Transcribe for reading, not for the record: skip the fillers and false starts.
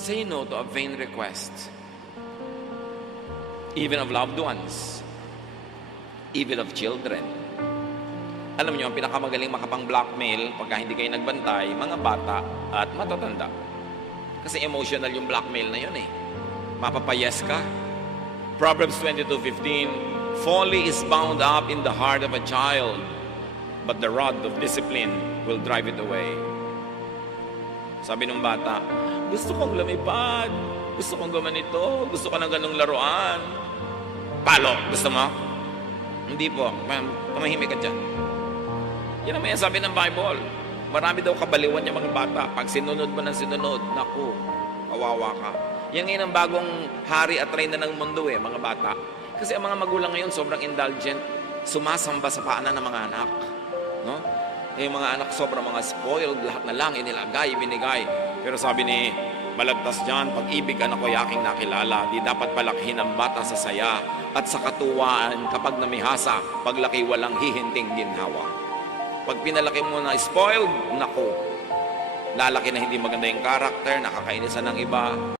Say no to a vain request, even of loved ones, even of children. Alam niyo, ang pinakamagaling makapang-blackmail pagka hindi kayo nagbantay, mga bata at matatanda. Kasi emotional yung blackmail na yun eh. Mapapayas ka. Proverbs 22:15, folly is bound up in the heart of a child, but the rod of discipline will drive it away. Sabi ng bata, gusto kong lumipad, gusto kong gumanito, gusto ko ng ganong laruan. Palo, gusto mo? Hindi po, tumahimik ka dyan. Yan ang may sabi ng Bible. Marami daw kabaliwan yung mga bata. Pag sinunod mo ng sinunod, naku, kawawa ka. Yan ngayon ang bagong hari at reyna ng mundo mga bata. Kasi ang mga magulang ngayon sobrang indulgent, sumasamba sa paanan ng mga anak. No? Yung mga anak sobrang mga spoiled, lahat na lang inilagay, binigay. Pero sabi ni Malagtas dyan, pag-ibig anak ko'y aking nakilala, di dapat palakhin ang bata sa saya at sa katuwaan kapag namihasa, paglaki walang hihinting ginhawa. Pag pinalaki mo na spoiled, naku, lalaki na hindi maganda yung karakter, nakakainisan ng iba.